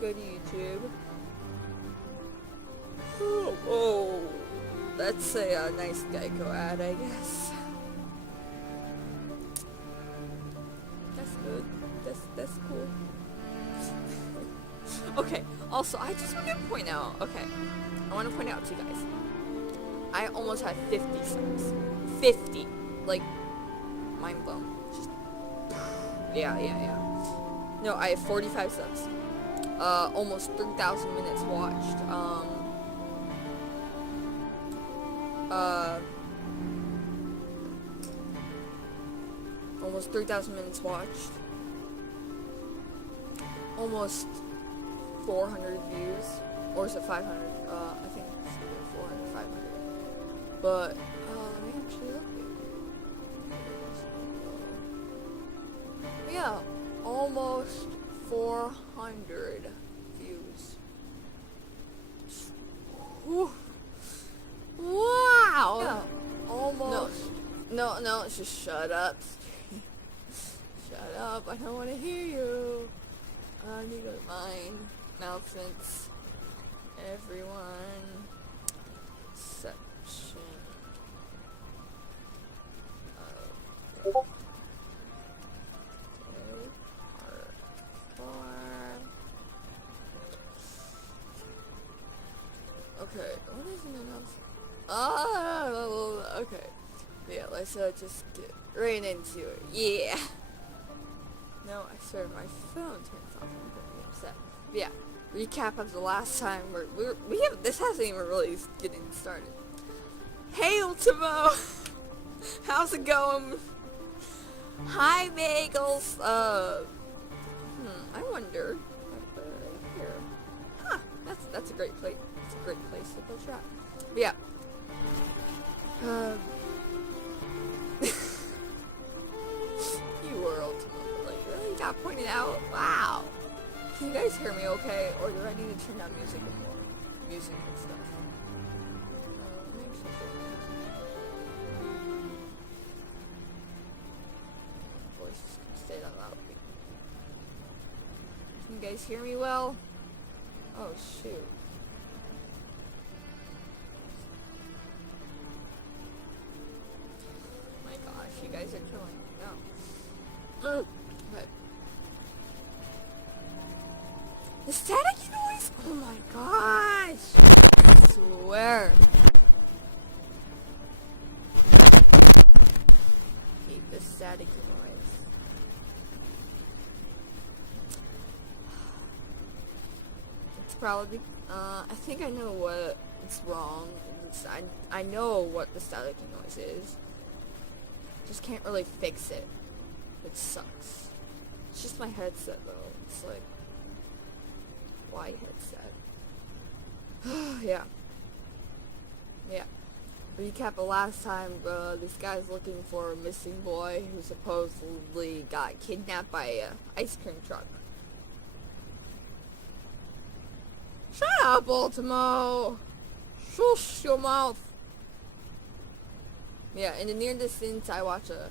Good YouTube. Oh, that's a nice Geico ad, I guess. That's good. That's cool. Okay, also, I just want to point out, I want to point out to you guys, I almost had 50 subs. 50. Like, mind blown. Just, yeah. No, I have 45 subs. Almost 3,000 minutes watched. Almost 3,000 minutes watched. Almost 400 views. Or is it 500? I think it's 400, 500. But, let me actually look at it. Yeah, almost 400 views. Whew. Wow! Yeah, almost. No, just shut up. Shut up, I don't want to hear you. I need to go to mine. Announcements. Everyone. Section. Okay, what is an announcement? Okay. Yeah, let's just get right into it. Yeah. No, I swear my phone turns off. I'm gonna be upset. But yeah, recap of the last time we have. This hasn't even really getting started. Hey, Ultimo. How's it going? Hi, Bagels. I wonder. Right here. Huh. That's a great place. It's a great place to go trap. But yeah. You were Ultimo. Like, really got pointed out. Wow. Can you guys hear me okay? Or do I need to turn down music and more? Music and stuff. Voices can stay that loud. Can you guys hear me well? Oh, shoot. My gosh, you guys are killing me. No. Okay. The staticky noise? Oh my gosh! I swear. Hate the staticky noise. It's probably, I think I know what's wrong. I know what the staticky noise is. Just can't really fix it. It sucks. It's just my headset though. It's like, why headset? Yeah. Recap of last time, this guy's looking for a missing boy who supposedly got kidnapped by a ice cream truck. Shut up, Ultimo! Shush your mouth! Yeah, in the near distance, I watch a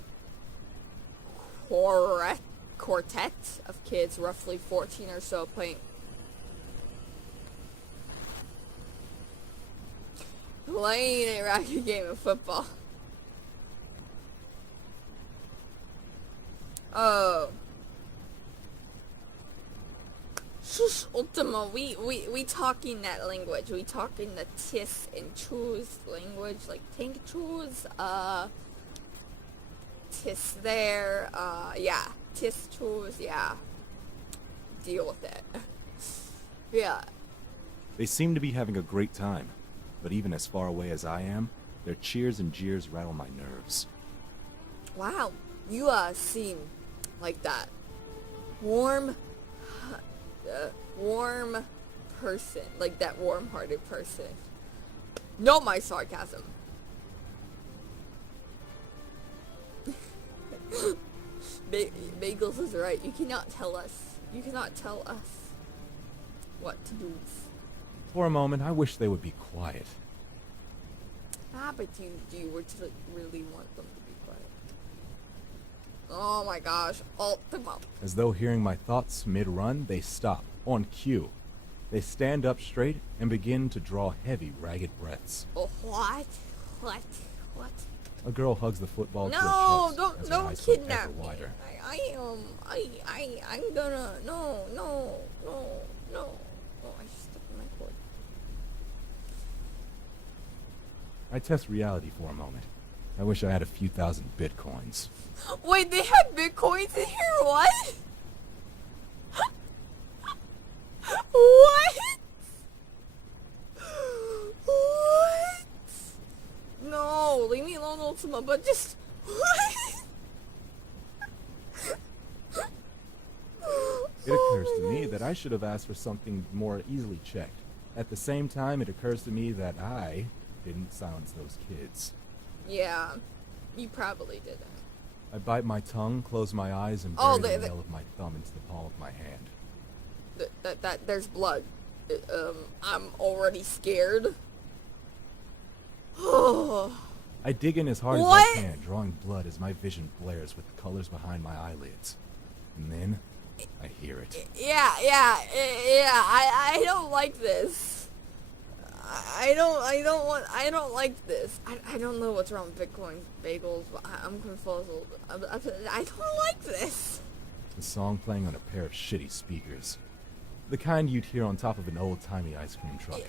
quartet of kids, roughly 14 or so, playing a racket game of football. Oh. Shush, Ultimo, we talking that language. We talking the tis and choose language, like tank choose, tis there, yeah. Tis choose, yeah. Deal with it. Yeah. They seem to be having a great time, but even as far away as I am, their cheers and jeers rattle my nerves. Wow, you seem like that warm person, like that warm-hearted person. No, my sarcasm. Bagels is right. You cannot tell us what to do. For a moment, I wish they would be quiet. But do you really want them to be quiet? Oh my gosh. Alt them up. As though hearing my thoughts mid-run, they stop, on cue. They stand up straight and begin to draw heavy, ragged breaths. Oh, what? What? What? A girl hugs the football to her No, chest as her don't eyes look kidnap ever me. wider. I'm gonna, no, I just stepped on my cord. I test reality for a moment. I wish I had a few thousand bitcoins. Wait, they had bitcoins in here? What? What? What? No, leave me alone, Ultima, but just... What? It occurs to me that I should have asked for something more easily checked. At the same time, it occurs to me that I didn't silence those kids. Yeah, you probably didn't. I bite my tongue, close my eyes, and bury the nail of my thumb into the palm of my hand. There's blood. I'm already scared. Oh. I dig in as hard as I can, drawing blood as my vision blares with the colors behind my eyelids. And then, I hear it. Yeah, I don't like this. I don't like this. I don't know what's wrong with Bitcoin bagels, but I'm confused. I don't like this. The song playing on a pair of shitty speakers. The kind you'd hear on top of an old-timey ice cream truck.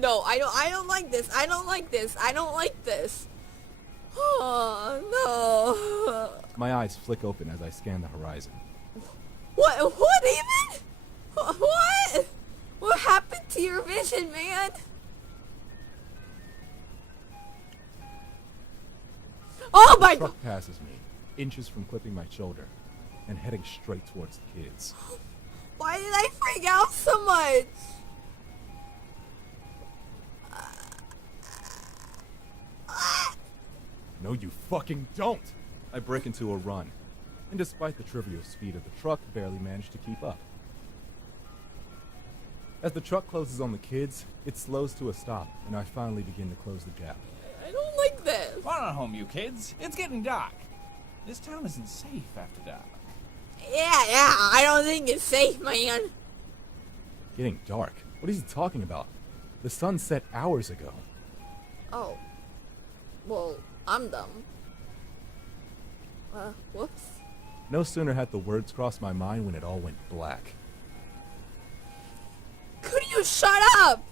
No, I don't like this. I don't like this. I don't like this. Oh, no. My eyes flick open as I scan the horizon. What even? What? What happened to your vision, man? Oh my god! The truck passes me, inches from clipping my shoulder, and heading straight towards the kids. Why did I freak out so much? No, you fucking don't! I break into a run, and despite the trivial speed of the truck, barely manage to keep up. As the truck closes on the kids, it slows to a stop, and I finally begin to close the gap. I don't like this. Run on home, you kids. It's getting dark. This town isn't safe after dark. Yeah, I don't think it's safe, man. Getting dark? What is he talking about? The sun set hours ago. Oh. Well, I'm dumb. Whoops. No sooner had the words crossed my mind when it all went black. Could you shut up?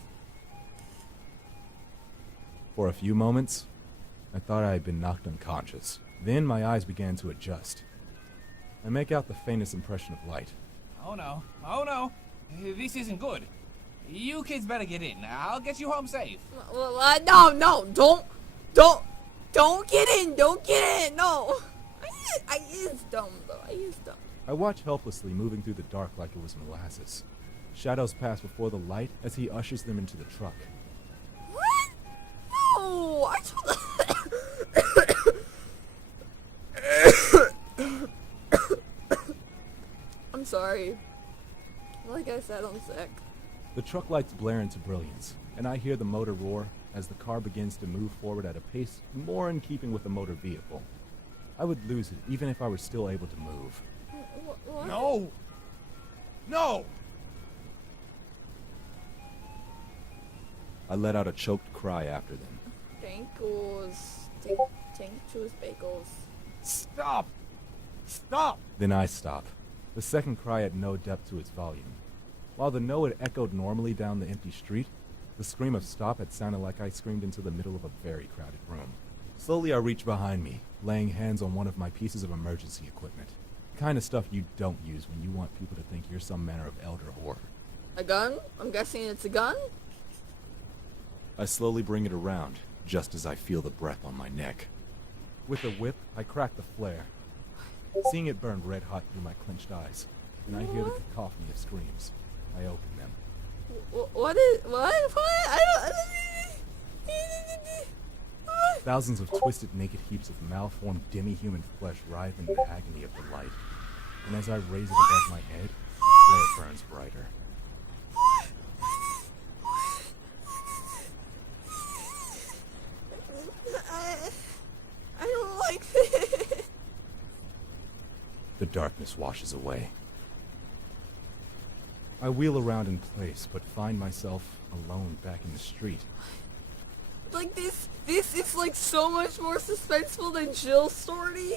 For a few moments, I thought I had been knocked unconscious. Then my eyes began to adjust. I make out the faintest impression of light. Oh no. This isn't good. You kids better get in. I'll get you home safe. No, don't get in, no. I is dumb, though, I watch helplessly, moving through the dark like it was molasses. Shadows pass before the light as he ushers them into the truck. What? No, I told I'm sorry. Like I said, I'm sick. The truck lights blare into brilliance, and I hear the motor roar as the car begins to move forward at a pace more in keeping with a motor vehicle. I would lose it even if I were still able to move. What? No! No! I let out a choked cry after them. Thank bagels. Stop! Stop! Then I stop. The second cry had no depth to its volume. While the no had echoed normally down the empty street, the scream of stop had sounded like I screamed into the middle of a very crowded room. Slowly I reach behind me, laying hands on one of my pieces of emergency equipment. The kind of stuff you don't use when you want people to think you're some manner of elder horror. A gun? I'm guessing it's a gun? I slowly bring it around, just as I feel the breath on my neck. With a whip, I crack the flare, seeing it burn red hot through my clenched eyes, and I hear the cacophony of screams. I open them. What? Thousands of twisted, naked heaps of malformed, demi-human flesh writhe in the agony of the light, and as I raise it above my head, the flare burns brighter. The darkness washes away. I wheel around in place, but find myself alone back in the street. Like this is like so much more suspenseful than Jill's story.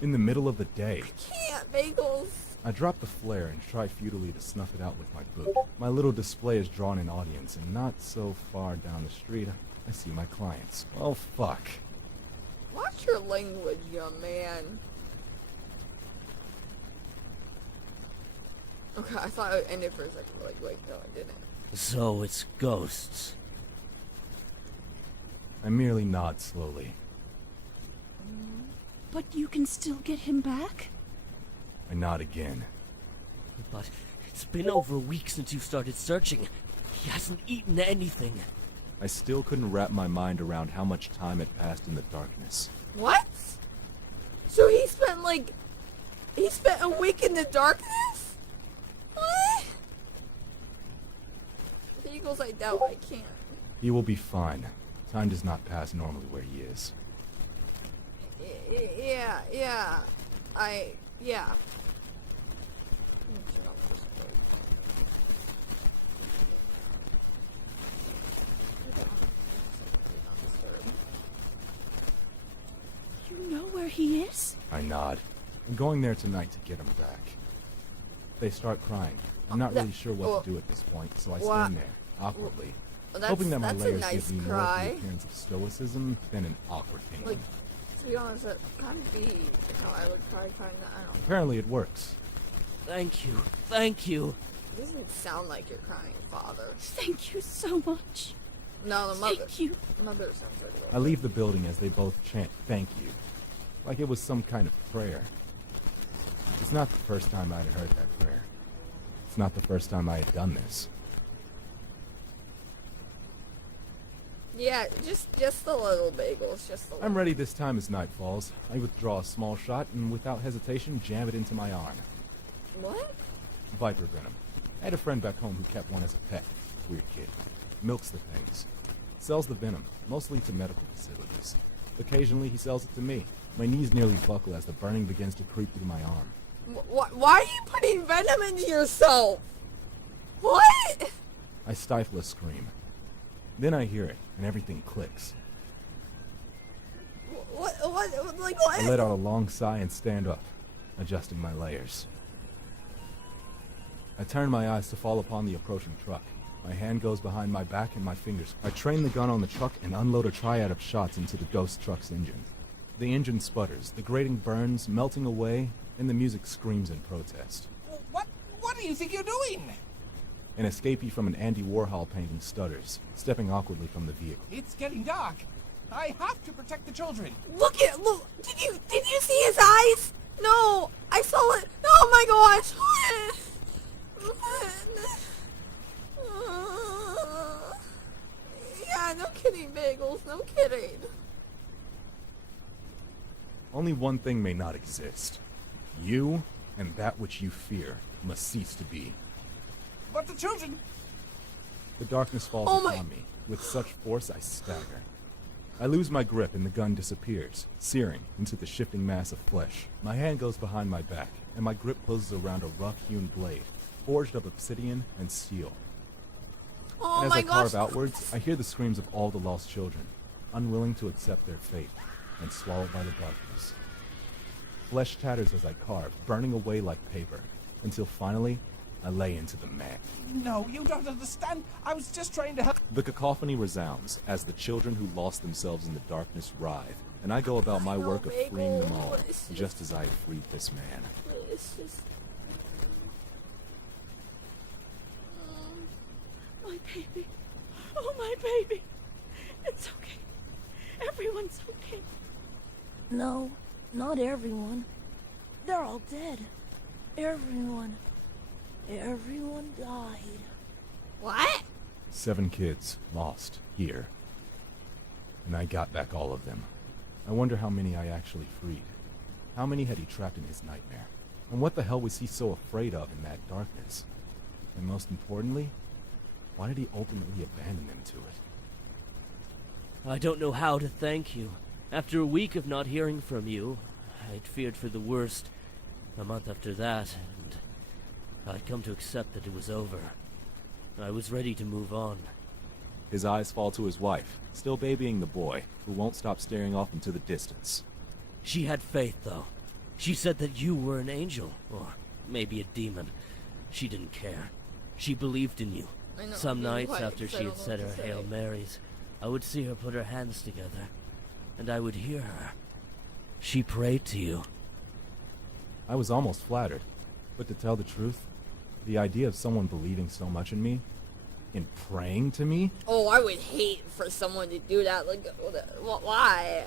In the middle of the day. Can't, Bagels. I drop the flare and try futilely to snuff it out with my boot. My little display has drawn an audience, and not so far down the street, I see my clients. Oh, fuck. Watch your language, young man. Okay, I thought it ended for a second, but like, wait, no, it didn't. So it's ghosts. I merely nod slowly. But you can still get him back? I nod again. But it's been over a week since you started searching. He hasn't eaten anything. I still couldn't wrap my mind around how much time had passed in the darkness. What? So he spent a week in the darkness? What? Bagels, I doubt I can't. He will be fine. Time does not pass normally where he is. Yeah. You know where he is? I nod. I'm going there tonight to get him back. They start crying. I'm not really sure what to do at this point, so I stand there, awkwardly, hoping that my that's a layers nice give me more of cry. the appearance of stoicism than an awkward feeling. Like, to be honest, that kind of be how I would cry, kind of. I don't know. Apparently it works. Thank you. Thank you. It doesn't sound like you're crying, father. Thank you so much. No, the mother. Thank you. Mother sounds like a little I leave the building as they both chant thank you, like it was some kind of prayer. It's not the first time I had heard that prayer. It's not the first time I had done this. Yeah, just a little Bagels, just a little. I'm ready this time as night falls. I withdraw a small shot and without hesitation jam it into my arm. What? Viper venom. I had a friend back home who kept one as a pet. Weird kid. Milks the things. Sells the venom, mostly to medical facilities. Occasionally he sells it to me. My knees nearly buckle as the burning begins to creep through my arm. Why are you putting venom into yourself? What? I stifle a scream. Then I hear it, and everything clicks. What? Like I what? let out a long sigh and stand up, adjusting my layers. I turn my eyes to fall upon the approaching truck. My hand goes behind my back and my fingers. I train the gun on the truck and unload a triad of shots into the ghost truck's engine. The engine sputters, the grating burns, melting away, and the music screams in protest. What do you think you're doing? An escapee from an Andy Warhol painting stutters, stepping awkwardly from the vehicle. It's getting dark. I have to protect the children. Look! Did you see his eyes? No, I saw it. Oh my gosh! Yeah, no kidding, Bagels. No kidding. Only one thing may not exist. You and that which you fear must cease to be. But the children... The darkness falls Oh my- upon me. With such force, I stagger. I lose my grip and the gun disappears, searing into the shifting mass of flesh. My hand goes behind my back, and my grip closes around a rough-hewn blade, forged of obsidian and steel. Oh And as my I carve gosh! outwards, I hear the screams of all the lost children, unwilling to accept their fate, and swallowed by the darkness. Flesh tatters as I carve, burning away like paper, until finally, I lay into the man. No, you don't understand. I was just trying to help. The cacophony resounds as the children who lost themselves in the darkness writhe, and I go about my work of freeing them all, just as I had freed this man. It's just... My baby. Oh, my baby. It's okay. Everyone's okay. No, not everyone. They're all dead. Everyone died. What? 7 kids lost here. And I got back all of them. I wonder how many I actually freed. How many had he trapped in his nightmare? And what the hell was he so afraid of in that darkness? And most importantly, why did he ultimately abandon them to it? I don't know how to thank you. After a week of not hearing from you, I'd feared for the worst, A month after that, and I'd come to accept that it was over. I was ready to move on. His eyes fall to his wife, still babying the boy, who won't stop staring off into the distance. She had faith, though. She said that you were an angel, or maybe a demon. She didn't care. She believed in you. I know, Some I'm being nights quiet after 'cause I she don't had know said what her to Hail say. Marys, I would see her put her hands together, and I would hear her. She prayed to you. I was almost flattered, but to tell the truth, the idea of someone believing so much in me, and praying to me, Oh, I would hate for someone to do that. Like, why?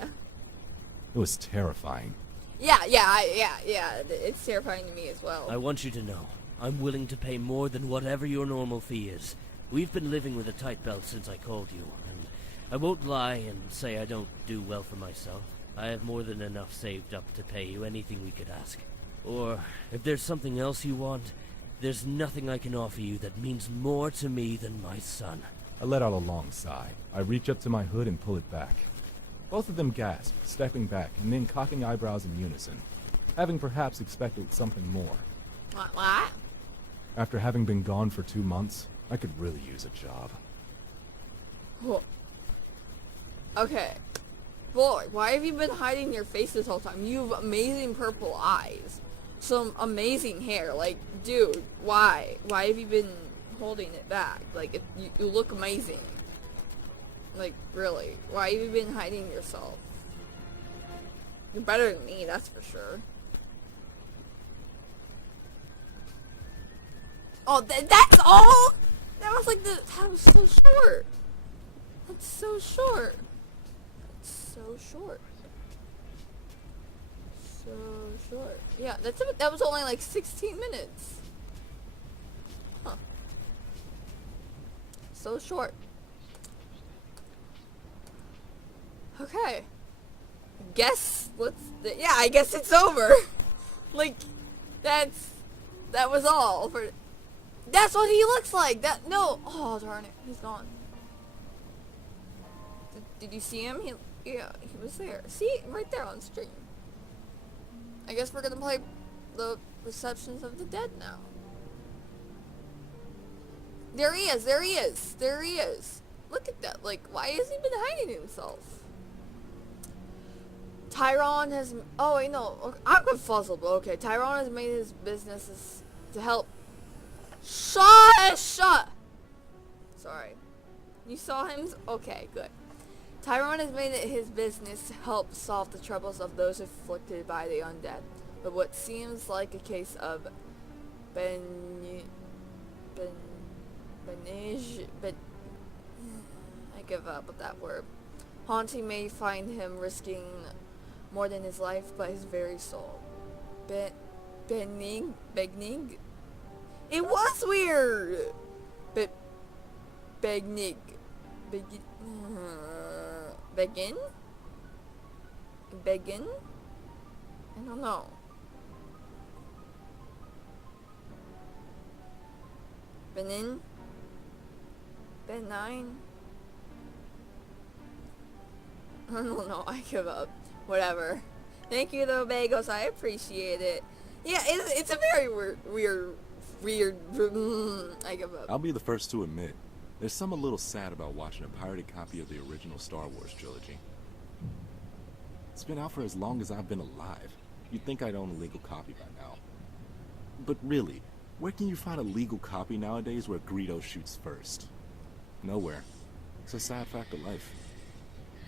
it was terrifying. Yeah. It's terrifying to me as well. I want you to know, I'm willing to pay more than whatever your normal fee is. We've been living with a tight belt since I called you, and I won't lie and say I don't do well for myself. I have more than enough saved up to pay you anything we could ask. Or, if there's something else you want, there's nothing I can offer you that means more to me than my son. I let out a long sigh. I reach up to my hood and pull it back. Both of them gasp, stepping back and then cocking eyebrows in unison, having perhaps expected something more. What? After having been gone for 2 months, I could really use a job. Whoa. Okay. Boy, why have you been hiding your face this whole time? You have amazing purple eyes. Some amazing hair. Like, dude, why? Why have you been holding it back? Like, you look amazing. Like, really. Why have you been hiding yourself? You're better than me, that's for sure. Oh, that's all? That was like that was so short. That's so short. So short. So short. Yeah, that was only like 16 minutes. Huh. So short. Okay. I guess it's over. Like, that was all for. That's what he looks like. No. Oh, darn it. He's gone. Did you see him? Yeah, he was there. See? Right there on stream. I guess we're gonna play the Receptions of the Dead now. There he is. Look at that. Like, why has he been hiding himself? Tyrone has... Oh, wait, no. Okay, I'm confuzzled, but okay. Tyrone has made his businesses to help... Shut! Sorry. You saw him? Okay, good. Tyrone has made it his business to help solve the troubles of those afflicted by the undead. But what seems like a case of I give up with that word. Haunting may find him risking more than his life, but his very soul. Beginning? It was weird! Begin? I don't know. Benign? Benign? I don't know, I give up. Whatever. Thank you though, Bagels, I appreciate it. Yeah, it's a very weird, I give up. I'll be the first to admit, there's something a little sad about watching a pirated copy of the original Star Wars trilogy. It's been out for as long as I've been alive. You'd think I'd own a legal copy by now. But really, where can you find a legal copy nowadays where Greedo shoots first? Nowhere. It's a sad fact of life.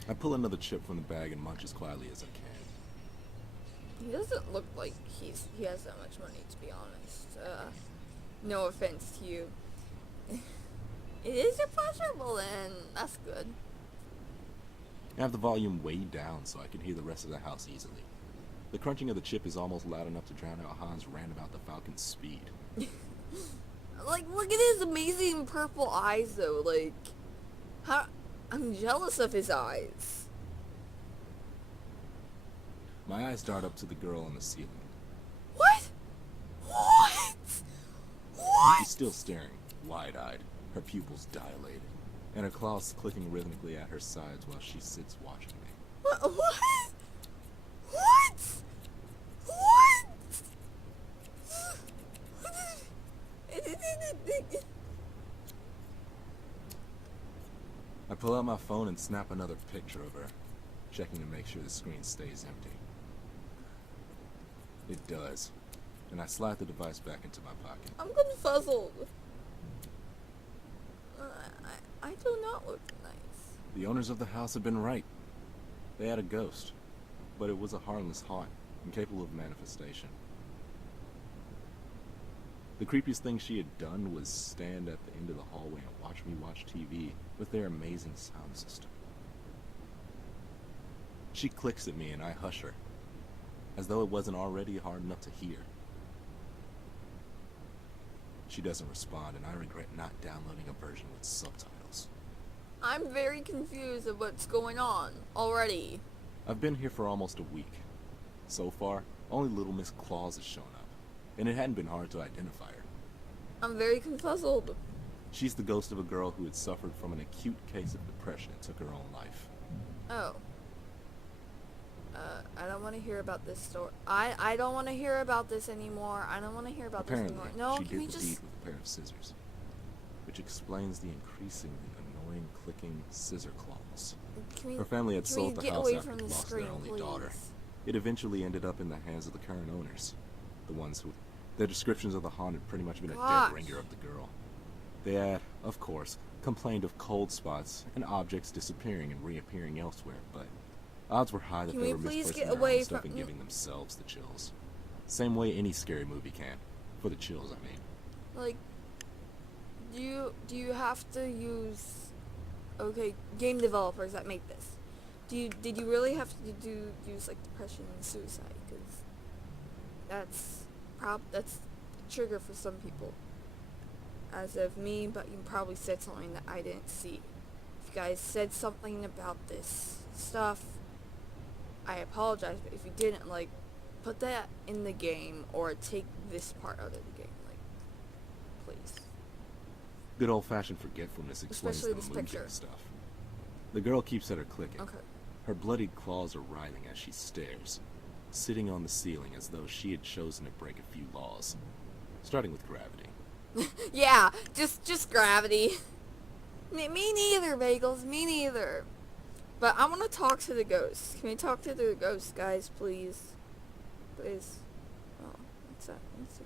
I pull another chip from the bag and munch as quietly as I can. He doesn't look like he has that much money, to be honest. No offense to you. It is your pleasure? Well then, that's good. I have the volume way down so I can hear the rest of the house easily. The crunching of the chip is almost loud enough to drown out Han's rant about the Falcon's speed. Like, look at his amazing purple eyes, though. Like, I'm jealous of his eyes. My eyes dart up to the girl on the ceiling. What? She's still staring, wide-eyed, her pupils dilated, and her claws clicking rhythmically at her sides while she sits watching me. What? pull out my phone and snap another picture of her, checking to make sure the screen stays empty. It does, and I slide the device back into my pocket. I'm confuzzled. I do not look nice. The owners of the house had been right. They had a ghost, but it was a harmless haunt, incapable of manifestation. The creepiest thing she had done was stand at the end of the hallway and watch me watch TV with their amazing sound system. She clicks at me and I hush her, as though it wasn't already hard enough to hear. She doesn't respond, and I regret not downloading a version with subtitles. I'm very confused of what's going on already. I've been here for almost a week. So far, only Little Miss Claus has shown up, and it hadn't been hard to identify her. I'm very confuzzled. She's the ghost of a girl who had suffered from an acute case of depression and took her own life. Oh. I don't want to hear about this story. I don't want to hear about this anymore. I don't want to hear about Apparently, this anymore. No, she can we did the just... deed with a pair of scissors, which explains the increasingly annoying clicking scissor claws. Can we, Her family had can sold we the get house away after from they the lost screen, their only please? daughter. It eventually ended up in the hands of the current owners, the ones who... Their descriptions of the haunt had pretty much been a Gosh. dead ringer of the girl. They had, of course, complained of cold spots and objects disappearing and reappearing elsewhere, but odds were high that Can they we were please misplacing get their away own stuff from- and giving themselves the chills. Same way any scary movie can. For the chills, I mean. Like, do you have to use... Okay, game developers that make this. Did you really have to use like depression and suicide? Because that's a trigger for some people. As of me, but you probably said something that I didn't see. If you guys said something about this stuff, I apologize. But if you didn't, like, put that in the game or take this part out of the game, like, please. Good old-fashioned forgetfulness explains Especially the this moving picture. stuff. The girl keeps at her clicking. Okay. Her bloodied claws are writhing as she stares, sitting on the ceiling as though she had chosen to break a few laws, starting with gravity. Yeah, just gravity. Me neither, Bagels. Me neither. But I want to talk to the ghost. Can we talk to the ghost, guys, please? Please. Oh, what's that? What's the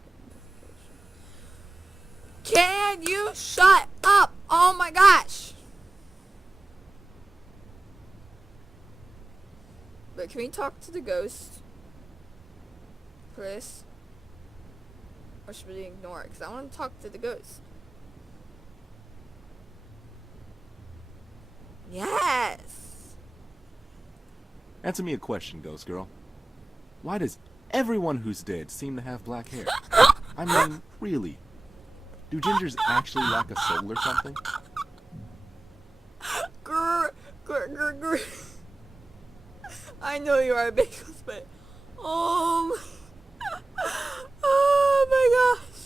notification? Can you shut up? Oh my gosh. But can we talk to the ghost? Please? Or should we ignore it? Because I want to talk to the ghost. Yes! Answer me a question, Ghost Girl. Why does everyone who's dead seem to have black hair? I mean, really? Do gingers actually lack a soul or something? Grr, grr, grr, grr. I know you are Bagels, but... Oh my gosh.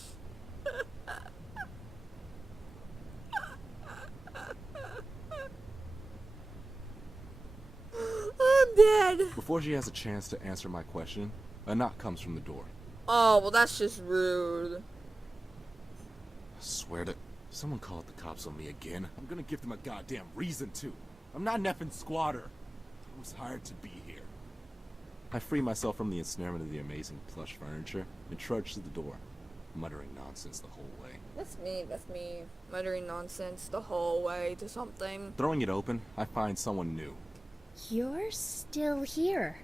I'm dead. Before she has a chance to answer my question, a knock comes from the door. Oh, well that's just rude. I swear to... Someone called the cops on me again. I'm gonna give them a goddamn reason to. I'm not an effing squatter. I was hired to be here. I free myself from the ensnarement of the amazing plush furniture and trudge to the door, muttering nonsense the whole way. That's me. Muttering nonsense the whole way to something. Throwing it open, I find someone new. You're still here.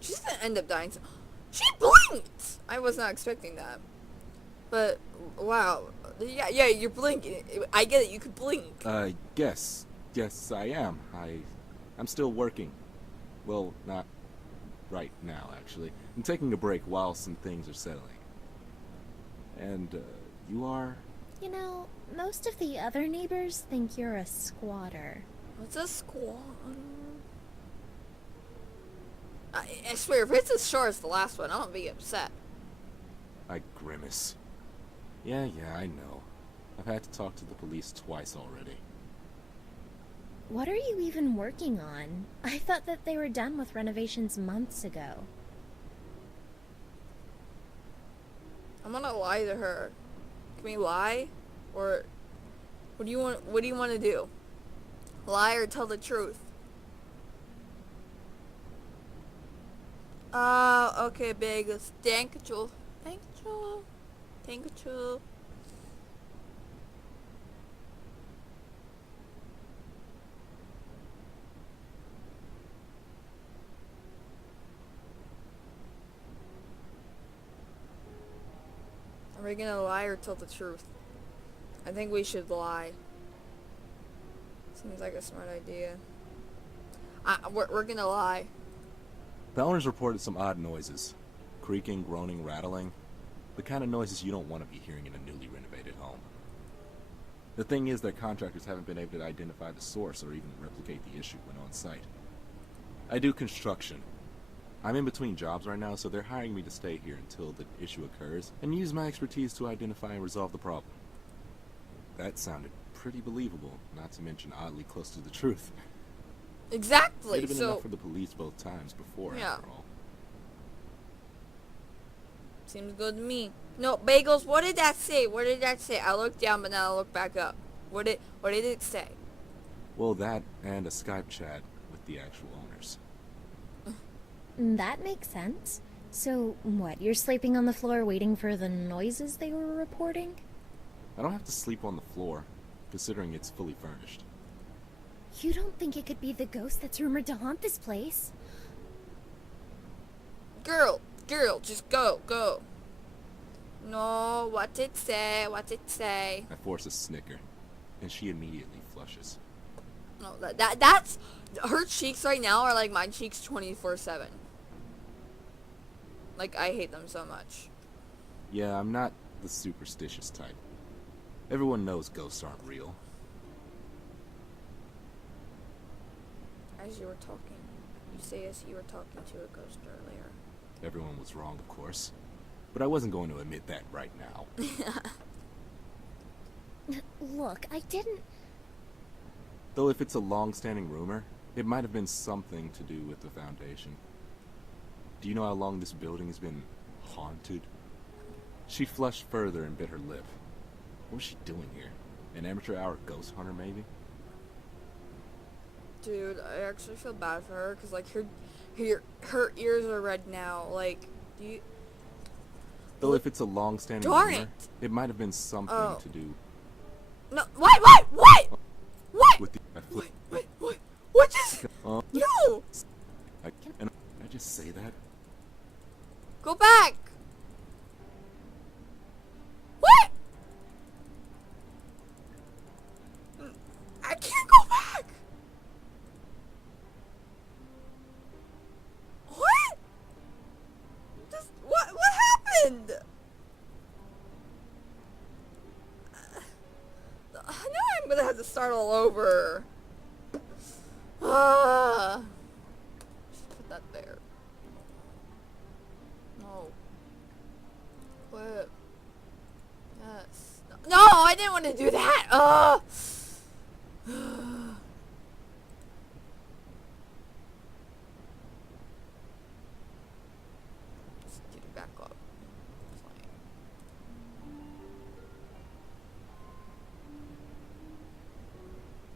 She's gonna end up dying. She blinked! I was not expecting that. But, wow. Yeah, you're blinking. I get it, you could blink. Yes. Yes, I am. I'm still working. Well, not right now, actually. I'm taking a break while some things are settling. And, you are? You know, most of the other neighbors think you're a squatter. What's a squad? I swear, if it's as short as the last one, I'm gonna be upset. I grimace. Yeah, I know. I've had to talk to the police twice already. What are you even working on? I thought that they were done with renovations months ago. I'm gonna lie to her. Can we lie? Or What do you want? What do you want to do? Lie or tell the truth? Okay, Bagels. Thank you. Thank you. Thank you. Are we gonna lie or tell the truth? I think we should lie. Seems like a smart idea. We're gonna lie. The owners reported some odd noises. Creaking, groaning, rattling. The kind of noises you don't want to be hearing in a newly renovated home. The thing is, their contractors haven't been able to identify the source or even replicate the issue when on site. I do construction. I'm in between jobs right now, so they're hiring me to stay here until the issue occurs and use my expertise to identify and resolve the problem. That sounded pretty believable, not to mention oddly close to the truth. Exactly. It'd have been So enough for the police both times before, yeah. after all. Seems good to me. No, Bagels, what did that say? What did that say? I looked down, but then I looked back up. What did it say? Well, that and a Skype chat with the actual owners. That makes sense. So, what, you're sleeping on the floor waiting for the noises they were reporting? I don't have to sleep on the floor, considering it's fully furnished. You don't think it could be the ghost that's rumored to haunt this place? Girl, just go. No, what did it say? What did it say? I force a snicker, and she immediately flushes. No, that's her cheeks right now are like my cheeks 24/7. Like, I hate them so much. Yeah, I'm not the superstitious type. Everyone knows ghosts aren't real. As you were talking, you say as you were talking to a ghost earlier. Everyone was wrong, of course. But I wasn't going to admit that right now. Look, I didn't... Though if it's a long-standing rumor, it might have been something to do with the foundation. Do you know how long this building has been haunted? She flushed further and bit her lip. What was she doing here? An amateur hour ghost hunter, maybe? Dude, I actually feel bad for her, because, like, her ears are red now. Like, do you... Though if it's a long-standing Darn rumor, it. it might have been something to do No, what? with the... What just... No! Can I just say that? Go back! What? I can't go back! What? What happened? Now I'm gonna have to start all over. Just put that there. No. What? Yes. No, I didn't want to do that. Let's get it back up.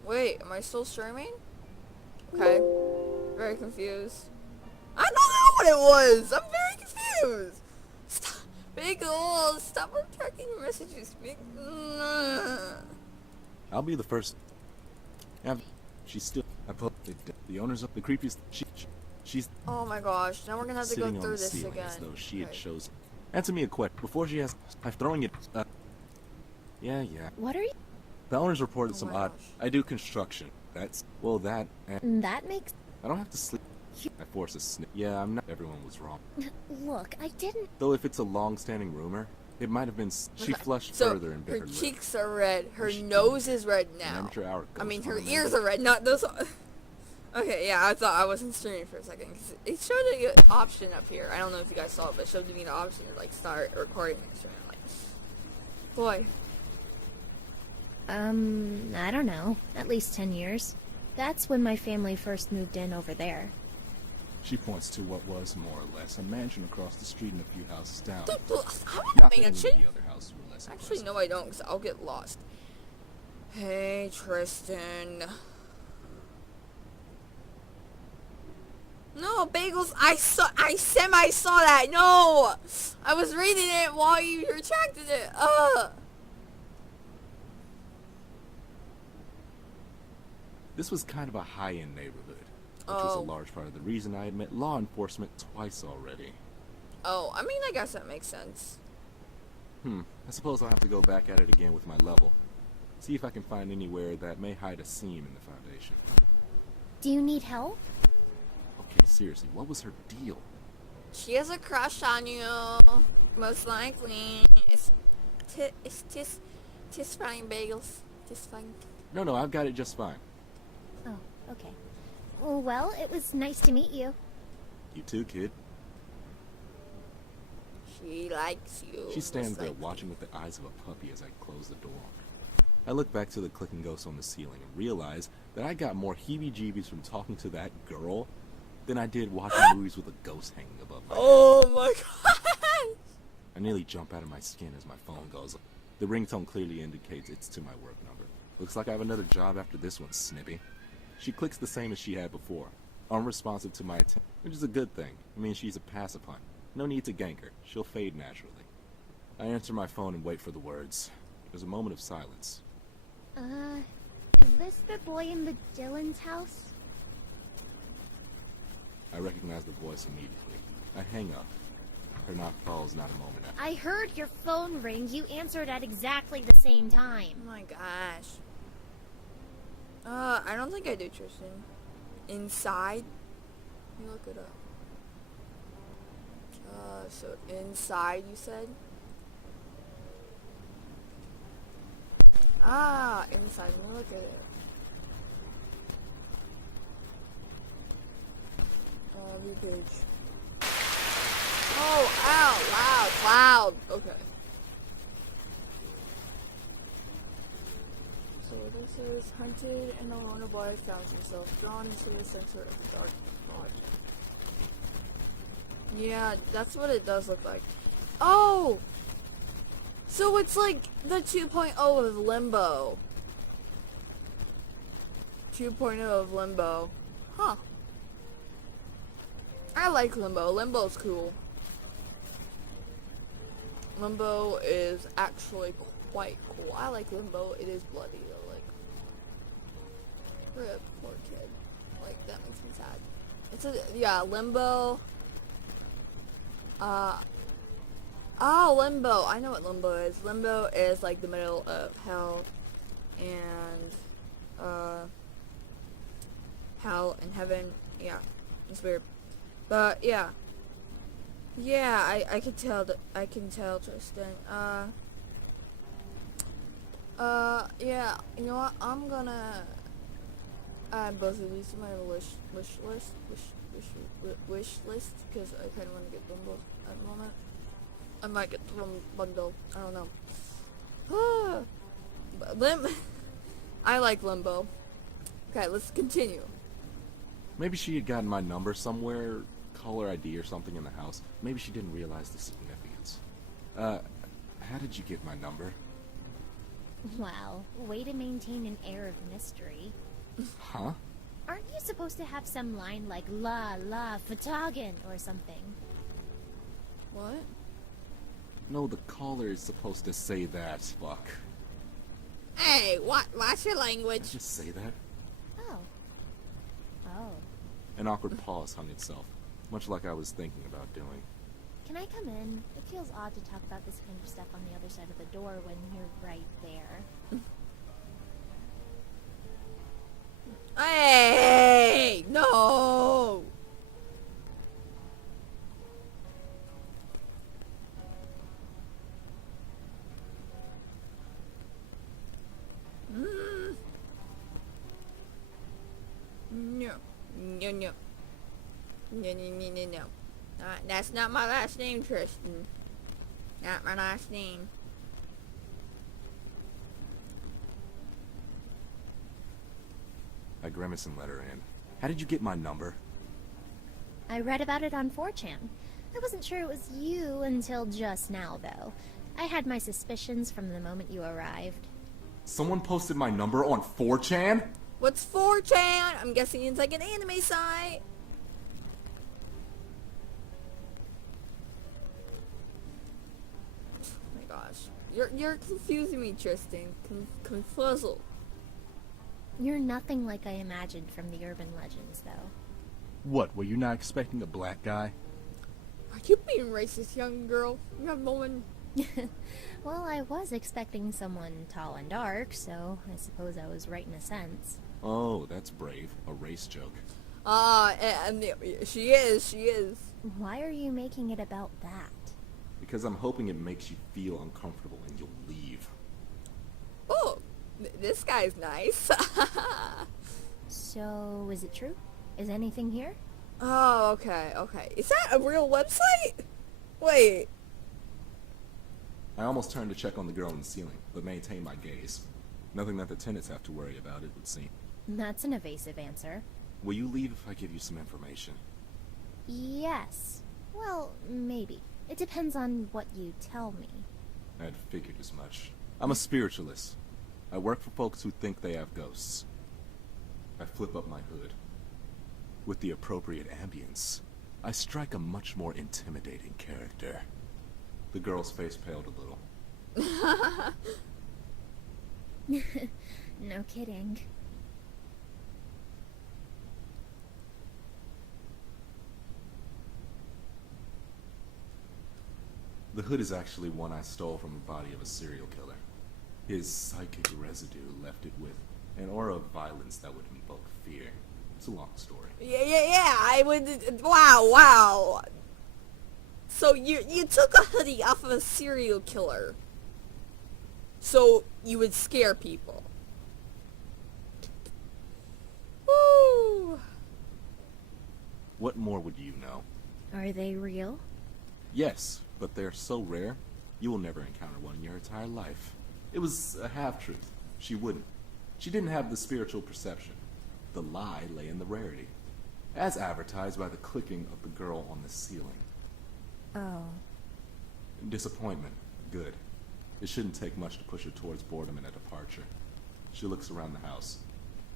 Wait, am I still streaming? Okay. Very confused. I don't know what it was! I'm very confused! Stop! Bagel! Stop tracking your messages. I'll be the first. Yeah, she's still... I put the owners of the creepiest... She's... Oh my gosh, now we're gonna have to go sitting on through the this ceiling again. as though she had Okay. chosen. Answer me a question. Before she has... I'm throwing it... Yeah. What are you... The owners reported Oh some my odd... gosh. I do construction. That's... Well, that... And That makes... I don't have to sleep. I force a snip. Yeah, I'm not... Everyone was wrong. Look, I didn't... Though if it's a long-standing rumor, it might have been... She flushed So, further and bit her her lip. cheeks are red, her she nose is red An now. amateur hour I mean, ghost her hunter, ears maybe? are red, not those... Okay, yeah, I thought I wasn't streaming for a second. 'Cause it showed an option up here. I don't know if you guys saw it, but it showed me the option to, like, start recording and streaming. Like, boy. I don't know. At least 10 years. That's when my family first moved in over there. She points to what was, more or less, a mansion across the street and a few houses down. I'm not Not that paying any of attention. the other houses were less Actually, impressive. no, I don't, because I'll get lost. Hey, Tristan. No, bagels. I semi saw that. No, I was reading it while you retracted it. This was kind of a high-end neighborhood, which was a Oh. large part of the reason I had met law enforcement twice already. Oh, I mean, I guess that makes sense. I suppose I'll have to go back at it again with my level. See if I can find anywhere that may hide a seam in the foundation. Do you need help? Okay, seriously, what was her deal? She has a crush on you, most likely. It's fine, bagels. Tis fine. No, I've got it just fine. Oh, okay. Well, it was nice to meet you. You too, kid. She likes you. She stands most there likely. watching with the eyes of a puppy as I close the door. I look back to the clicking ghost on the ceiling and realize that I got more heebie-jeebies from talking to that girl than I did watching movies with a ghost hanging above my head. Oh my god! I nearly jump out of my skin as my phone goes. The ringtone clearly indicates it's to my work number. Looks like I have another job after this one, Snippy. She clicks the same as she had before, unresponsive to my attention, which is a good thing. I mean, she's a pacifier. No need to gank her. She'll fade naturally. I answer my phone and wait for the words. There's a moment of silence. Is this the boy in the Dylan's house? I recognize the voice immediately. I hang up. Her knock follows not a moment after. I heard your phone ring. You answered at exactly the same Oh time. my gosh. I don't think I do, Tristan. Inside? Let me look it up. So inside, you said? Inside. Let me look at it. View page. Oh, ow, loud. Okay. So this is hunted and a loner boy found himself drawn into the center of the dark project. Yeah, that's what it does look like. Oh! So it's like the 2.0 of Limbo. 2.0 of Limbo. Huh. I like Limbo. Limbo's cool. Limbo is actually quite cool. I like Limbo. It is bloody though, like. Rip, poor kid. Like, that makes me sad. It's a, yeah, Limbo. Oh, Limbo. I know what Limbo is. Limbo is like the middle of hell and, hell and heaven. Yeah, it's weird. But, yeah. Yeah, I can tell that, I can tell, Tristan. Yeah, you know what? I'm gonna add both of these to my wish list, because I kind of want to get them both at the moment. I might get them bundle. I don't know. I like Limbo. Okay, let's continue. Maybe she had gotten my number somewhere, caller ID or something in the house. Maybe she didn't realize the significance. How did you get my number? Wow, way to maintain an air of mystery. Huh? Aren't you supposed to have some line like la Fatagan or something? What? No, the caller is supposed to say that. Fuck. Hey, what's your language? Did I just say that? Oh. Oh. An awkward pause hung itself, much like I was thinking about doing. Can I come in? It feels odd to talk about this kind of stuff on the other side of the door when you're right there. Hey! No! No. No, no. No. That's not my last name, Tristan. Not my last name. I grimace and let her in. How did you get my number? I read about it on 4chan. I wasn't sure it was you until just now, though. I had my suspicions from the moment you arrived. Someone posted my number on 4chan? What's 4chan? I'm guessing it's like an anime site. Oh my gosh. You're confusing me, Tristan. Confuzzled. You're nothing like I imagined from the urban legends, though. What, were you not expecting a black guy? Are you being racist, young girl? Young woman? Well, I was expecting someone tall and dark, so I suppose I was right in a sense. Oh, that's brave. A race joke. And she is. Why are you making it about that? Because I'm hoping it makes you feel uncomfortable and you'll leave. Oh, this guy's nice. So, is it true? Is anything here? Oh, okay. Is that a real website? Wait. I almost turned to check on the girl in the ceiling, but maintained my gaze. Nothing that the tenants have to worry about, it would seem. That's an evasive answer. Will you leave if I give you some information? Yes. Well, maybe. It depends on what you tell me. I'd figured as much. I'm a spiritualist. I work for folks who think they have ghosts. I flip up my hood. With the appropriate ambience, I strike a much more intimidating character. The girl's face paled a little. No kidding. The hood is actually one I stole from the body of a serial killer. His psychic residue left it with an aura of violence that would invoke fear. It's a long story. Yeah. I would. Wow. So you took a hoodie off of a serial killer, so you would scare people. Woo. What more would you know? Are they real? Yes, but they're so rare, you will never encounter one in your entire life. It was a half-truth. She wouldn't. She didn't have the spiritual perception. The lie lay in the rarity, as advertised by the clicking of the girl on the ceiling. Oh. Disappointment. Good. It shouldn't take much to push her towards boredom and a departure. She looks around the house.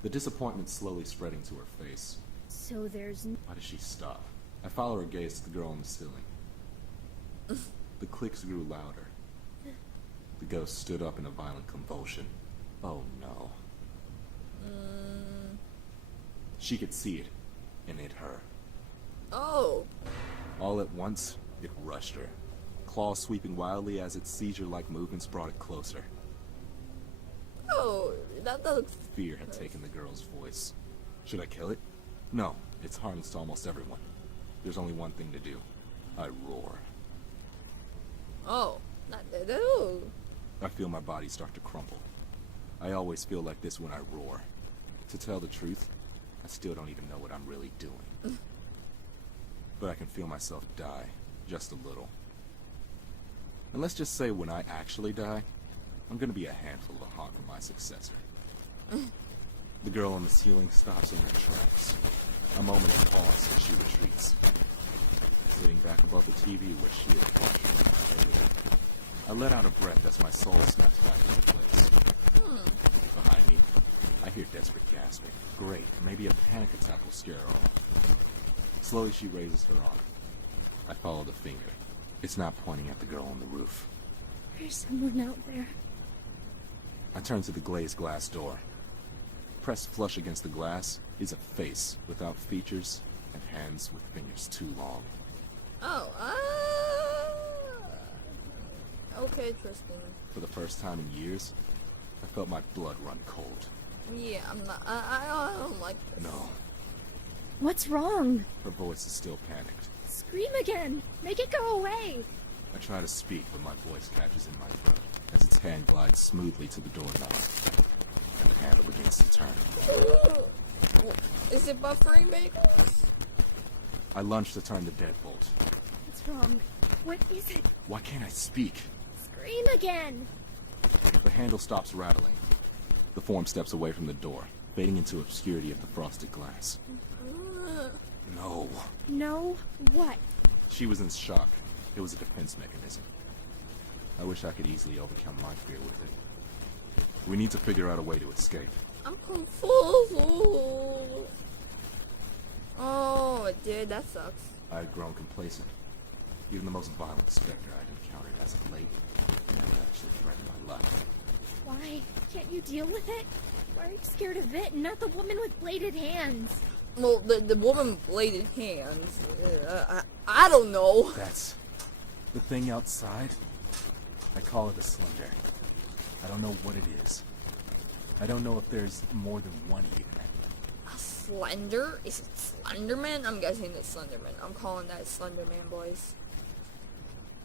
The disappointment slowly spreading to her face. So there's Why does she stop? I follow her gaze to the girl on the ceiling. The clicks grew louder. The ghost stood up in a violent convulsion. Oh no. She could see it, and it her. Oh. All at once, it rushed her. Claws sweeping wildly as its seizure-like movements brought it closer. Oh, that looks. Fear had taken the girl's voice. Should I kill it? No, it's harmless to almost everyone. There's only one thing to do. I roar. Oh, not ooh. I feel my body start to crumble. I always feel like this when I roar. To tell the truth, I still don't even know what I'm really doing. But I can feel myself die, just a little. And let's just say when I actually die, I'm gonna be a handful of a haunt for my successor. The girl on the ceiling stops in her tracks. A moment of pause as she retreats. Sitting back above the TV where she had watched earlier. I let out a breath as my soul snaps back into place. Behind me, I hear desperate gasping. Great, maybe a panic attack will scare her off. Slowly she raises her arm. I follow the finger. It's not pointing at the girl on the roof. There's someone out there. I turn to the glazed glass door. Pressed flush against the glass is a face without features and hands with fingers too long. Oh, okay, Tristan. For the first time in years, I felt my blood run cold. Yeah, I'm not. I don't like this. No, What's wrong? her voice is still panicked. Scream again! Make it go away! I try to speak, but my voice catches in my throat as its hand glides smoothly to the doorknob, and the handle begins to turn. Is it buffering bagels? I lunge to turn the deadbolt. What's wrong? What is it? Why can't I speak? Scream again! The handle stops rattling. The form steps away from the door, fading into obscurity of the frosted glass. No. No? What? She was in shock. It was a defense mechanism. I wish I could easily overcome my fear with it. We need to figure out a way to escape. I'm confused. Oh, dude, that sucks. I had grown complacent. Even the most violent specter I'd encountered as of late never actually threatened my life. Why can't you deal with it? Why are you scared of it and not the woman with bladed hands? Well, the woman with bladed hands. I don't know. That's the thing outside. I call it a slender. I don't know what it is. I don't know if there's more than one even. A slender? Is it Slenderman? I'm guessing it's Slenderman. I'm calling that Slenderman, boys.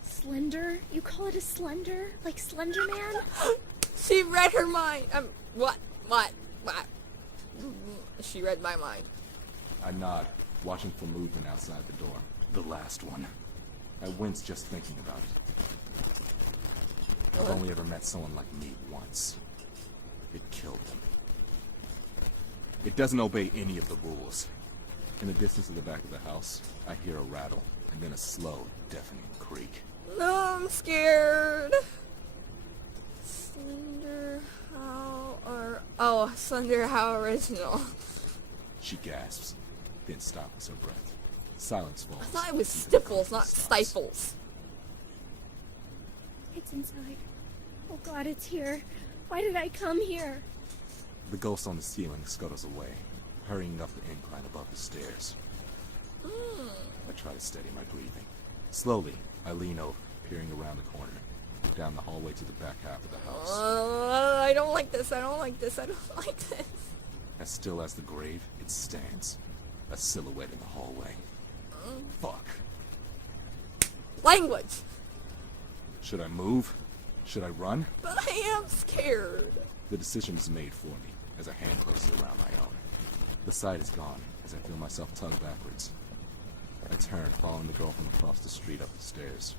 Slender? You call it a slender? Like Slender Man? She read her mind. What? She read my mind. I nod, watching for movement outside the door. The last one. I wince just thinking about it. I've only ever met someone like me once. It killed them. It doesn't obey any of the rules. In the distance of the back of the house, I hear a rattle, and then a slow, deafening creak. No, I'm scared. Slender, Slender, how original. She gasps, then stops her breath. Silence falls. I thought it was Even the stifles, not stops. stifles. It's inside. Oh God, it's here. Why did I come here? The ghost on the ceiling scuttles away, hurrying up the incline above the stairs. I try to steady my breathing. Slowly, I lean over, peering around the corner, down the hallway to the back half of the house. I don't like this. I don't like this. I don't like this. As still as the grave, it stands, a silhouette in the hallway. Fuck. Language. Should I move? Should I run? But I am scared. The decision is made for me, as a hand closes around my own. The sight is gone, as I feel myself tug backwards. I turn, following the girl from across the street up the stairs.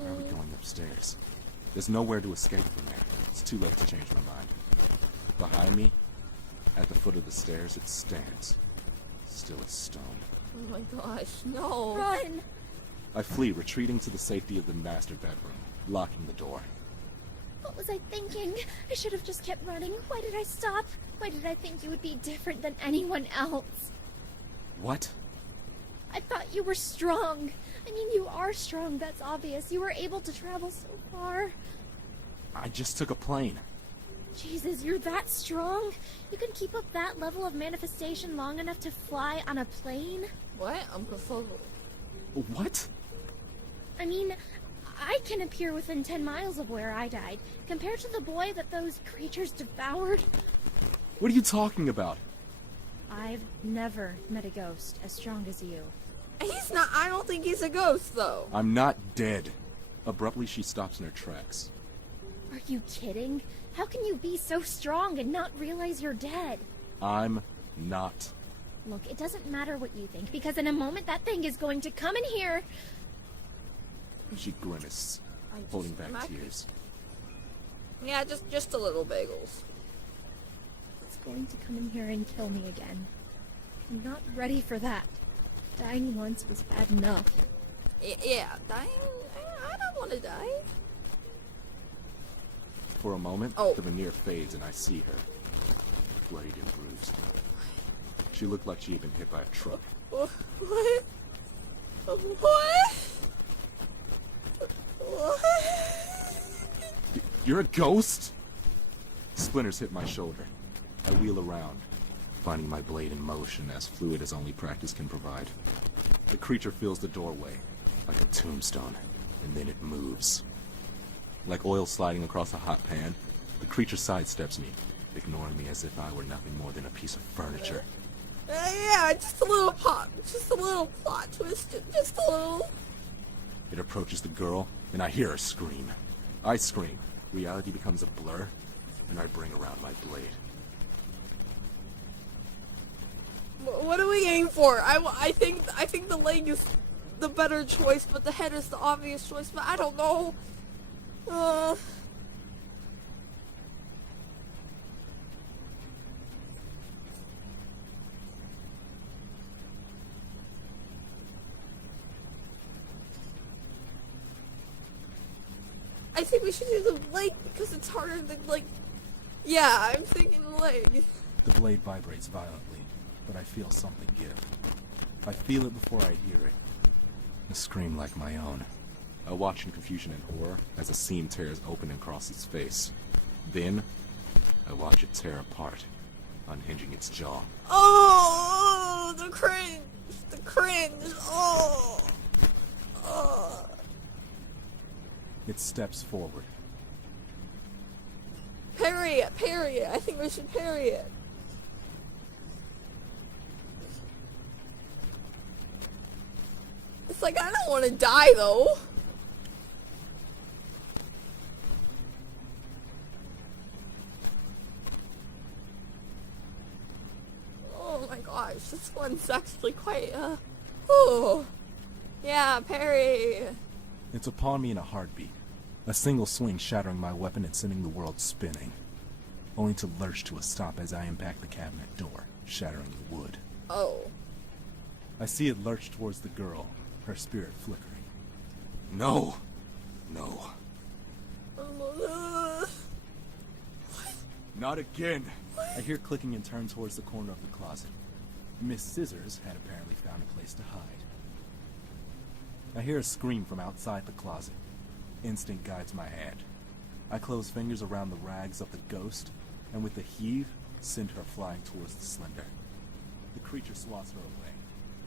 Where are we going upstairs? There's nowhere to escape from there. It's too late to change my mind. Behind me, at the foot of the stairs, it stands, still as stone. Oh my gosh, no. Run! I flee, retreating to the safety of the master bedroom, locking the door. What was I thinking? I should have just kept running. Why did I stop? Why did I think you would be different than anyone else? What? I thought you were strong. I mean, you are strong, that's obvious. You were able to travel so far. I just took a plane. Jesus, you're that strong? You can keep up that level of manifestation long enough to fly on a plane? What? I'm confused. What? I mean, I can appear within 10 miles of where I died, compared to the boy that those creatures devoured. What are you talking about? I've never met a ghost as strong as you. He's not. I don't think he's a ghost, though. I'm not dead. Abruptly, she stops in her tracks. Are you kidding? How can you be so strong and not realize you're dead? I'm not. Look, it doesn't matter what you think, because in a moment that thing is going to come in here. She grimaced, holding back tears. Yeah, just a little bagels. It's going to come in here and kill me again. I'm not ready for that. Dying once was bad enough. Yeah, dying. I don't want to die. For a moment, Oh. the veneer fades and I see her, bloodied and bruised. She looked like she had been hit by a truck. What? What? You're a ghost? Splinters hit my shoulder. I wheel around, finding my blade in motion, as fluid as only practice can provide. The creature fills the doorway, like a tombstone, and then it moves. Like oil sliding across a hot pan, the creature sidesteps me, ignoring me as if I were nothing more than a piece of furniture. Yeah, just a little plot twist, just a little. It approaches the girl, and I hear her scream. I scream. Reality becomes a blur, and I bring around my blade. What do we aim for? I think the leg is the better choice, but the head is the obvious choice. But I don't know. I think we should do the leg because it's harder than like Yeah, I'm thinking leg. The blade vibrates violently, but I feel something give. I feel it before I hear it. A scream like my own. I watch in confusion and horror as a seam tears open across its face. Then, I watch it tear apart, unhinging its jaw. Oh, the cringe. The cringe. Oh. Oh. It steps forward. Parry it, parry it. I think we should parry it. It's like, I don't want to die though. Oh my gosh, this one's actually quite, oh. Yeah, parry. It's upon me in a heartbeat. A single swing shattering my weapon and sending the world spinning. Only to lurch to a stop as I impact the cabinet door, shattering the wood. Oh. I see it lurch towards the girl, her spirit flickering. No! No. Not again! I hear clicking and turn towards the corner of the closet. Miss Scissors had apparently found a place to hide. I hear a scream from outside the closet. Instinct guides my hand. I close fingers around the rags of the ghost, and with a heave, send her flying towards the slender. The creature swats her away,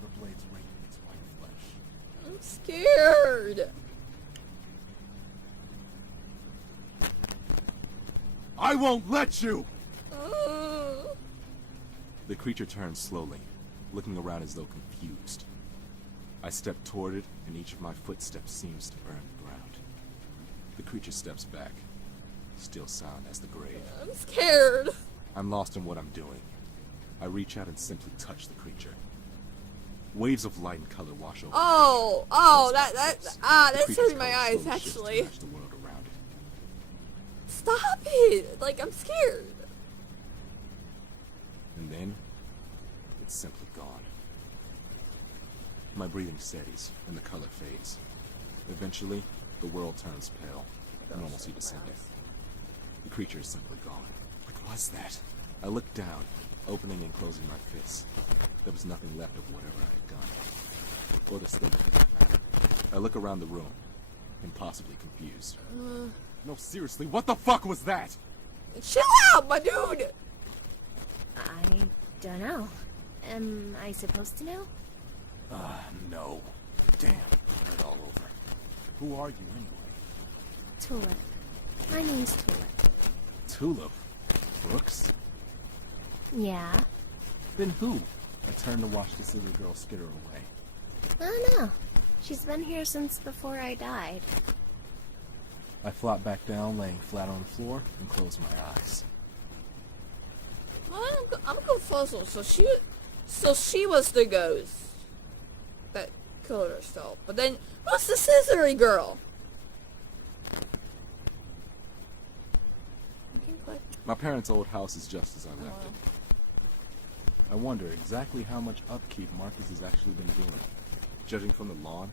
her blades raking its white flesh. I'm scared. I won't let you! Oh. The creature turns slowly, looking around as though confused. I step toward it, and each of my footsteps seems to burn the ground. The creature steps back, still silent as the grave. I'm scared. I'm lost in what I'm doing. I reach out and simply touch the creature. Waves of light and color wash over. Oh, that's hurting my eyes slowly shifts to actually. match the world around it. Stop it! Like, I'm scared. And then, it's simply gone. My breathing steadies, and the color fades. Eventually, the world turns pale, normalcy descending. The creature is simply gone. What was that? I looked down, opening and closing my fists. There was nothing left of whatever I had done. Or the slender for that matter. I look around the room, impossibly confused. No, seriously, what the fuck was that? Chill out, my dude! I don't know. Am I supposed to know? No. Damn, hurt all over. Who are you anyway? Tulip. My name's Tulip. Tulip? Brooks? Yeah? Then who? I turn to watch the scissor girl skitter away. I don't know. She's been here since before I died. I flop back down, laying flat on the floor, and close my eyes. I'm confused. So she was the ghost that killed herself. But then, who's the scissory girl? My parents' old house is just as I left it. I wonder exactly how much upkeep Marcus has actually been doing. Judging from the lawn,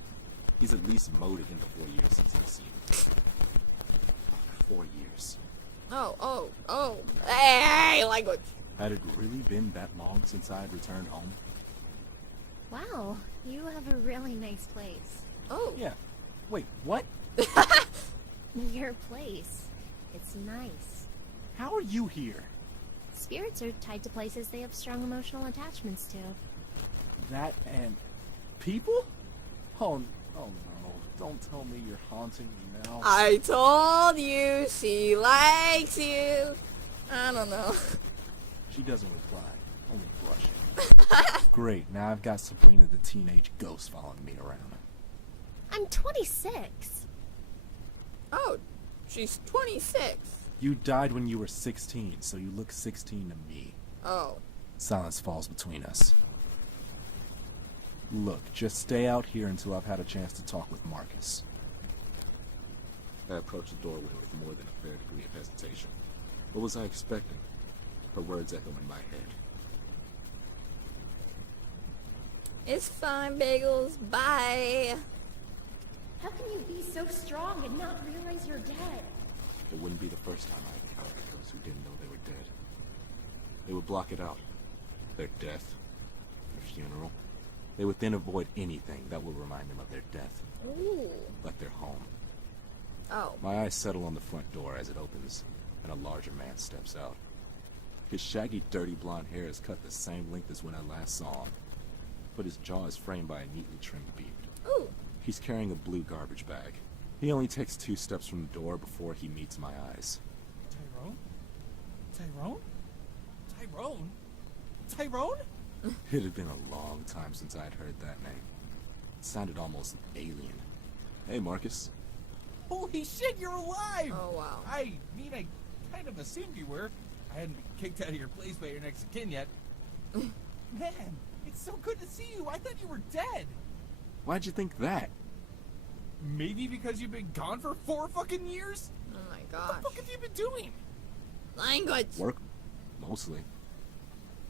he's at least mowed it in the 4 years since I've seen it. 4 years. Oh. Hey, language. Had it really been that long since I had returned home? Wow, you have a really nice place. Oh. Yeah. Wait, what? Your place. It's nice. How are you here? Spirits are tied to places they have strong emotional attachments to. That and people? Oh no. Don't tell me you're haunting me now. I told you she likes you. I don't know. She doesn't reply, only blushing. Great, now I've got Sabrina the teenage ghost following me around. I'm 26. Oh, she's 26. You died when you were 16, so you look 16 to me. Oh. Silence falls between us. Look, just stay out here until I've had a chance to talk with Marcus. I approached the doorway with more than a fair degree of hesitation. What was I expecting? Her words echo in my head. It's fine, Bagels. Bye. How can you be so strong and not realize you're dead? It wouldn't be the first time I encountered those who didn't know they were dead. They would block it out. Their death, their funeral. They would then avoid anything that would remind them of their death, Ooh. like their home. Oh. My eyes settle on the front door as it opens, and a larger man steps out. His shaggy, dirty blonde hair is cut the same length as when I last saw him, but his jaw is framed by a neatly trimmed beard. Ooh. He's carrying a blue garbage bag. He only takes 2 steps from the door before he meets my eyes. Tyrone? Tyrone? Tyrone? Tyrone? It had been a long time since I'd heard that name. It sounded almost alien. Hey, Marcus. Holy shit, you're alive! Oh, wow. I mean, I kind of assumed you were. I hadn't been kicked out of your place by your next of kin yet. Man, it's so good to see you. I thought you were dead. Why'd you think that? Maybe because you've been gone for 4 fucking years? Oh my What gosh. the fuck have you been doing? Language. Work, mostly.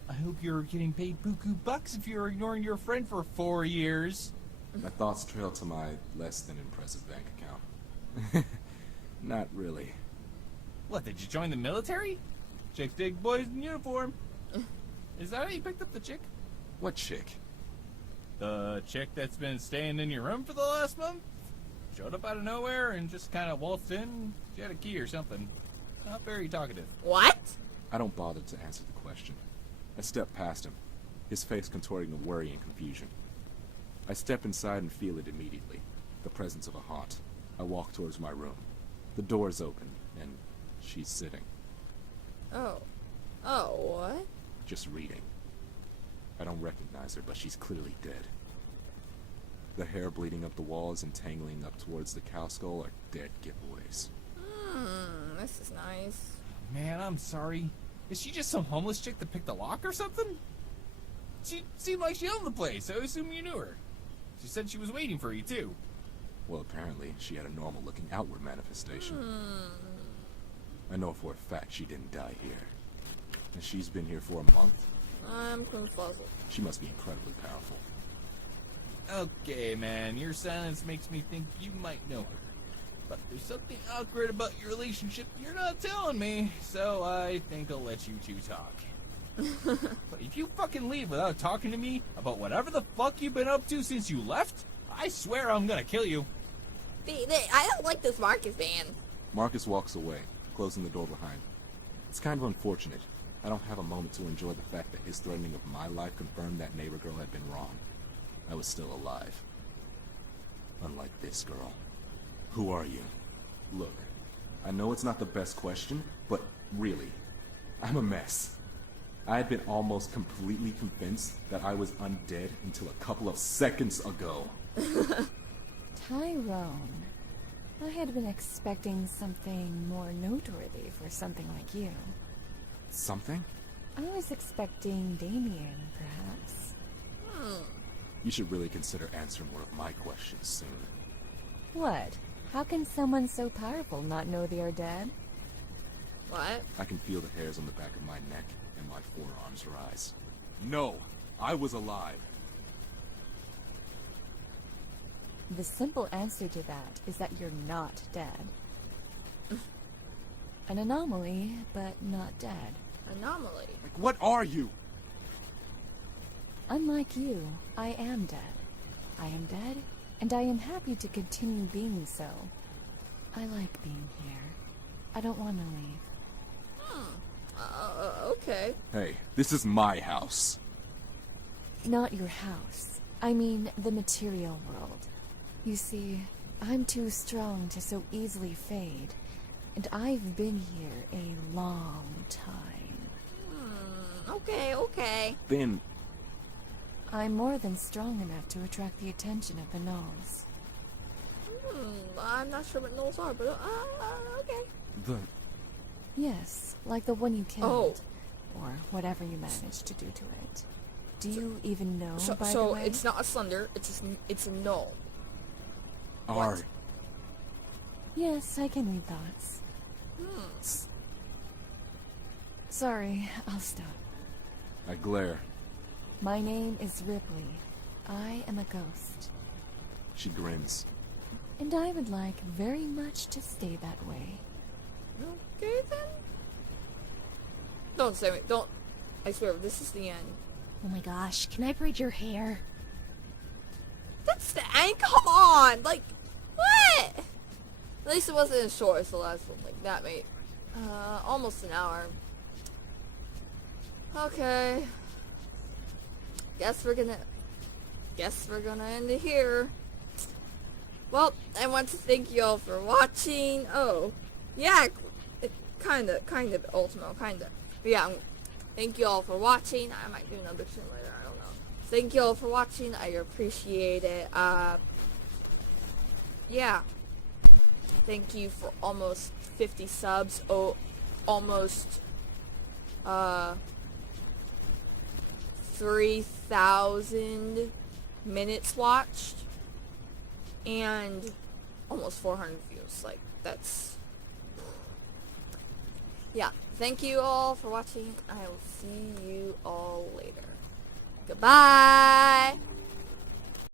I hope you're getting paid buku bucks if you're ignoring your friend for 4 years. My thoughts trail to my less than impressive bank account. Not really. What, did you join the military? Chicks dig boys in uniform. Is that how you picked up the chick? What chick? The chick that's been staying in your room for the last month? Showed up out of nowhere and just kind of waltzed in. She had a key or something. Not very talkative. What? I don't bother to answer the question. I step past him, his face contorting in worry and confusion. I step inside and feel it immediately, the presence of a haunt. I walk towards my room. The door's open, and she's sitting, Oh. Oh, what? just reading. I don't recognize her, but she's clearly dead. The hair bleeding up the walls and tangling up towards the cow skull are dead giveaways. This is nice. Man, I'm sorry. Is she just some homeless chick that picked the lock or something? She seemed like she owned the place, so I assume you knew her. She said she was waiting for you, too. Well, apparently, she had a normal-looking outward manifestation. I know for a fact she didn't die here. And she's been here for a month. I'm confuzzled. She must be incredibly powerful. Okay, man, your silence makes me think you might know her. But there's something awkward about your relationship you're not telling me, so I think I'll let you two talk. But if you fucking leave without talking to me about whatever the fuck you've been up to since you left, I swear I'm gonna kill you. I don't like this Marcus man. Marcus walks away, closing the door behind. It's kind of unfortunate. I don't have a moment to enjoy the fact that his threatening of my life confirmed that neighbor girl had been wrong. I was still alive. Unlike this girl. Who are you? Look, I know it's not the best question, but really, I'm a mess. I had been almost completely convinced that I was undead until a couple of seconds ago. Tyrone, I had been expecting something more noteworthy for something like you. Something? I was expecting Damien, perhaps. You should really consider answering one of my questions soon. What? How can someone so powerful not know they are dead? What? I can feel the hairs on the back of my neck and my forearms rise. No, I was alive. The simple answer to that is that you're not dead. An anomaly, but not dead. Anomaly. Like, what are you? Unlike you, I am dead. I am dead, and I am happy to continue being so. I like being here. I don't want to leave. Okay. Hey, this is my house. Not your house. I mean, the material world. You see, I'm too strong to so easily fade, and I've been here a long time. Okay. Then, I'm more than strong enough to attract the attention of the gnolls. I'm not sure what gnolls are, but okay. the... Yes, like the one you Oh. killed. Or whatever you managed to do to it. Do you even know, by the So way? it's not a slender, it's a gnoll. Are... Yes, I can read thoughts. Sorry, I'll stop. I glare. My name is Ripley. I am a ghost. She grins. And I would like very much to stay that way. Okay then. Don't say me. Don't. I swear, this is the end. Oh my gosh, can I braid your hair? That's the end? Come on! Like, what? At least it wasn't as short as the last one. Like, that made, almost an hour. Okay. Guess we're gonna end it here. Well, I want to thank you all for watching. Oh, yeah, it kind of, Ultimo, kind of. Yeah, thank you all for watching. I might do another stream later, I don't know. Thank you all for watching. I appreciate it. Yeah. Thank you for almost 50 subs. Oh, almost, 3,000 minutes watched. And almost 400 views. Like, that's... Yeah. Thank you all for watching. I will see you all later. Goodbye!